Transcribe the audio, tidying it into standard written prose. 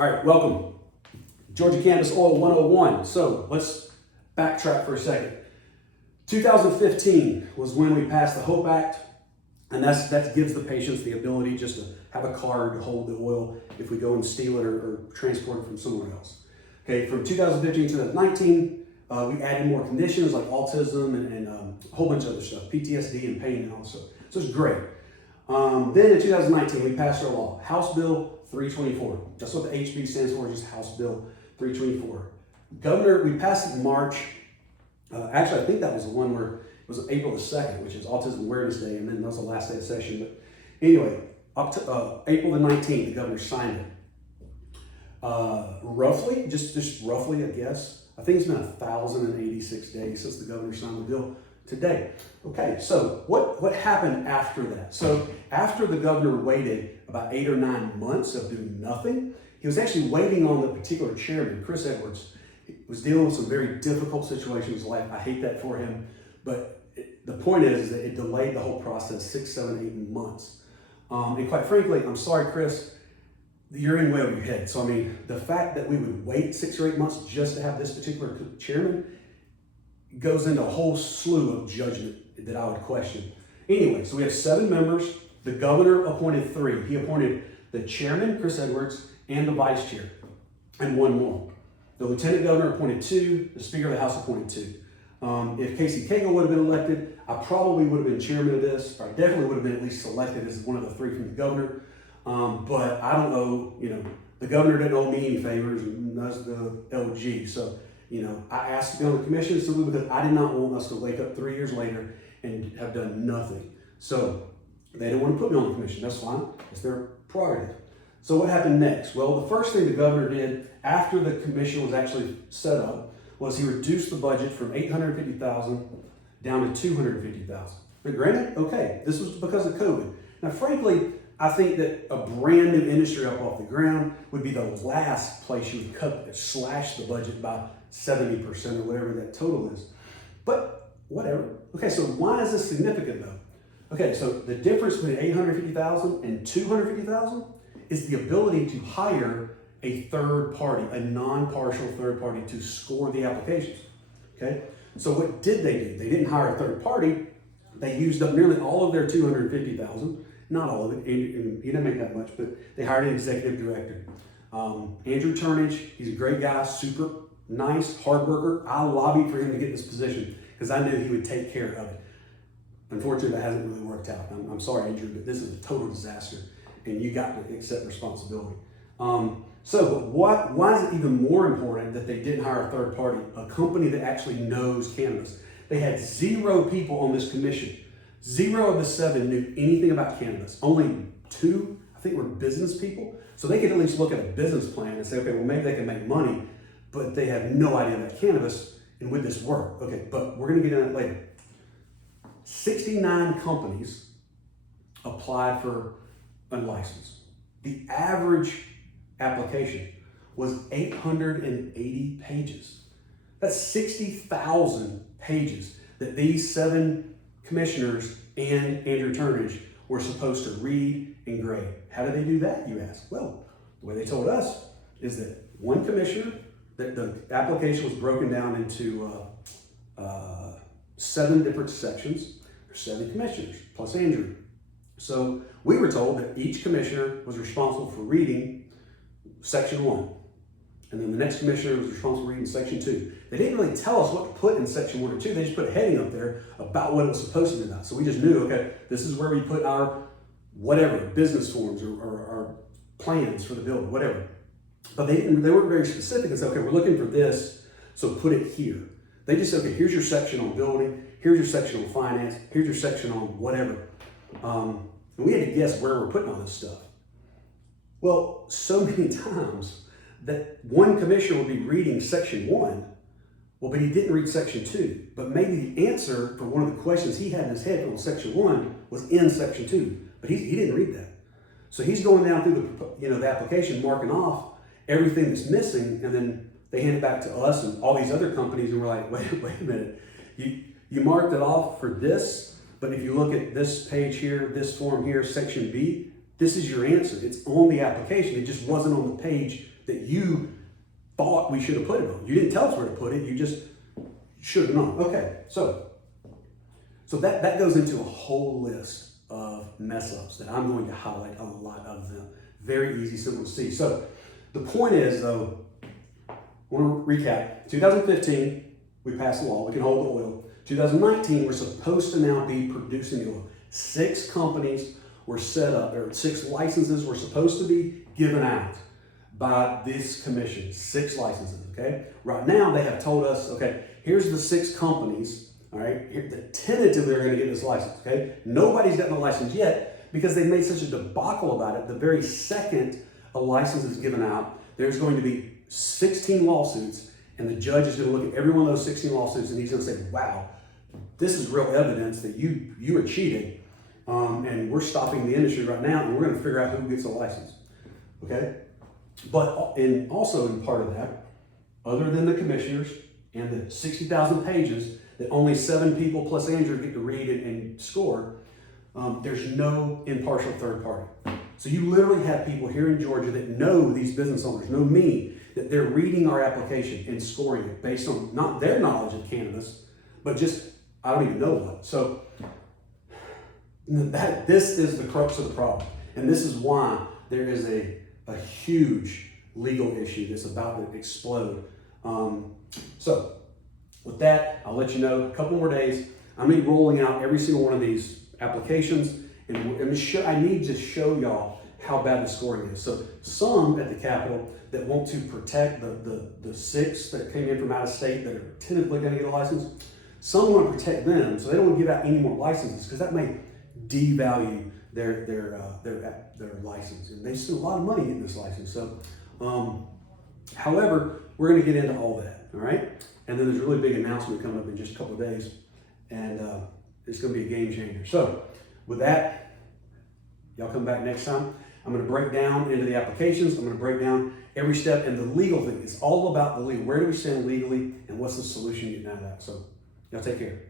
All right, welcome. Georgia Cannabis Oil 101. So let's backtrack for a second. 2015 was when we passed the HOPE Act, and that gives the patients the ability just to have a card to hold the oil if we go and steal it or transport it from somewhere else. Okay, from 2015 to 2019, we added more conditions like autism and a whole bunch of other stuff, PTSD and pain and all that stuff. So it's great. Then in 2019, we passed our law, House Bill 324. That's what the HB stands for, just House Bill 324. Governor, we passed it in March. Actually, I think that was the one where it was April the 2nd, which is Autism Awareness Day, and then that was the last day of session. But anyway, up to April the 19th, the governor signed it. Roughly, just roughly, I guess, I think it's been 1,086 days since the governor signed the bill today. Okay, so what happened after that? So after the governor waited about 8 or 9 months of doing nothing, he was actually waiting on the particular chairman, Chris Edwards. He was dealing with some very difficult situations in his life. I hate that for him, but the point is that it delayed the whole process 6, 7, 8 months. And quite frankly, I'm sorry, Chris, you're in way over your head. So I mean, the fact that we would wait 6 or 8 months just to have this particular chairman goes into a whole slew of judgment that I would question. Anyway, so we have 7 members. The governor appointed 3. He appointed the chairman, Chris Edwards, and the vice chair, and 1 more. The lieutenant governor appointed 2. The speaker of the house appointed 2. If Casey Cagle would have been elected, I probably would have been chairman of this, or I definitely would have been at least selected as one of the 3 from the governor. But I don't owe, the governor didn't owe me any favors, and that's the LG. So, I asked to be on the commission simply because I did not want us to wake up 3 years later and have done nothing. So they didn't want to put me on the commission. That's fine. It's their prerogative. So what happened next? Well, the first thing the governor did after the commission was actually set up was he reduced the budget from $850,000 down to $250,000. But granted, okay, this was because of COVID. Now, frankly, I think that a brand new industry up off the ground would be the last place you would slash the budget by 70% or whatever that total is. But whatever. Okay, so why is this significant though? Okay, so the difference between $850,000 and $250,000 is the ability to hire a third party, a non-partial third party to score the applications. Okay, so what did they do? They didn't hire a third party. They used up nearly all of their $250,000. Not all of it, he didn't make that much, but they hired an executive director. Andrew Turnage, he's a great guy, super nice, hard worker. I lobbied for him to get this position because I knew he would take care of it. Unfortunately, that hasn't really worked out. I'm sorry, Andrew, but this is a total disaster, and you got to accept responsibility. So why is it even more important that they didn't hire a third party, a company that actually knows cannabis? They had 0 people on this commission. 0 of the 7 knew anything about cannabis. Only 2, I think, were business people. So they could at least look at a business plan and say, okay, well, maybe they can make money, but they have no idea about cannabis, and would this work? Okay, but we're gonna get into that later. 69 companies applied for a license. The average application was 880 pages. That's 60,000 pages that these 7 commissioners and Andrew Turnage were supposed to read and grade. How did they do that, you ask? Well, the way they told us is that one commissioner, that the application was broken down into 7 different sections. There's 7 commissioners, plus Andrew. So we were told that each commissioner was responsible for reading section 1. And then the next commissioner was responsible for reading section 2. They didn't really tell us what to put in section 1 or 2. They just put a heading up there about what it was supposed to be about. So we just knew, okay, this is where we put our whatever, business forms or our plans for the building, whatever. But they weren't very specific and said, okay, we're looking for this, so put it here. They just said, okay, here's your section on building, here's your section on finance, here's your section on whatever. And we had to guess where we're putting all this stuff. Well, so many times that one commissioner would be reading section 1, well, but he didn't read section 2. But maybe the answer for one of the questions he had in his head on section 1 was in section 2, but he didn't read that. So he's going down through the application, marking off everything that's missing, and then they hand it back to us and all these other companies, and we're like, wait a minute, you marked it off for this, but if you look at this page here, this form here, section B, This is your answer. It's on the application. It just wasn't on the page that you thought we should have put it on. You didn't tell us where to put it. You just should have known. Okay, so that goes into a whole list of mess ups that I'm going to highlight a lot of them. Very easy, simple to see. So the point is, though, I want to recap. 2015, we passed the law. We can hold the oil. 2019, we're supposed to now be producing the oil. 6 companies were set up, or 6 licenses were supposed to be given out by this commission. 6 licenses, okay? Right now, they have told us, okay, here's the 6 companies, all right, that tentatively are going to get this license, okay? Nobody's gotten the license yet because they made such a debacle about it. The very second a license is given out, there's going to be 16 lawsuits, and the judge is going to look at every one of those 16 lawsuits, and he's going to say, wow, this is real evidence that you were cheated, and we're stopping the industry right now, and we're going to figure out who gets a license, okay? But also in part of that, other than the commissioners and the 60,000 pages that only 7 people plus Andrew get to read and score, there's no impartial third party. So you literally have people here in Georgia that know these business owners, know me, that they're reading our application and scoring it based on not their knowledge of cannabis, but just, I don't even know what. So this is the crux of the problem. And this is why there is a huge legal issue that's about to explode. So with that, I'll let you know a couple more days. I'm going to be rolling out every single one of these applications, and I need to show y'all how bad the scoring is. So some at the Capitol that want to protect the 6 that came in from out of state that are tentatively going to get a license, some want to protect them, so they don't want to give out any more licenses because that may devalue their license, and they spend a lot of money getting this license. So, however, we're going to get into all that, all right? And then there's a really big announcement coming up in just a couple of days, and it's going to be a game changer. So, with that, y'all come back next time. I'm going to break down into the applications. I'm going to break down every step and the legal thing. It's all about the legal. Where do we stand legally, and what's the solution getting out of that? So, y'all take care.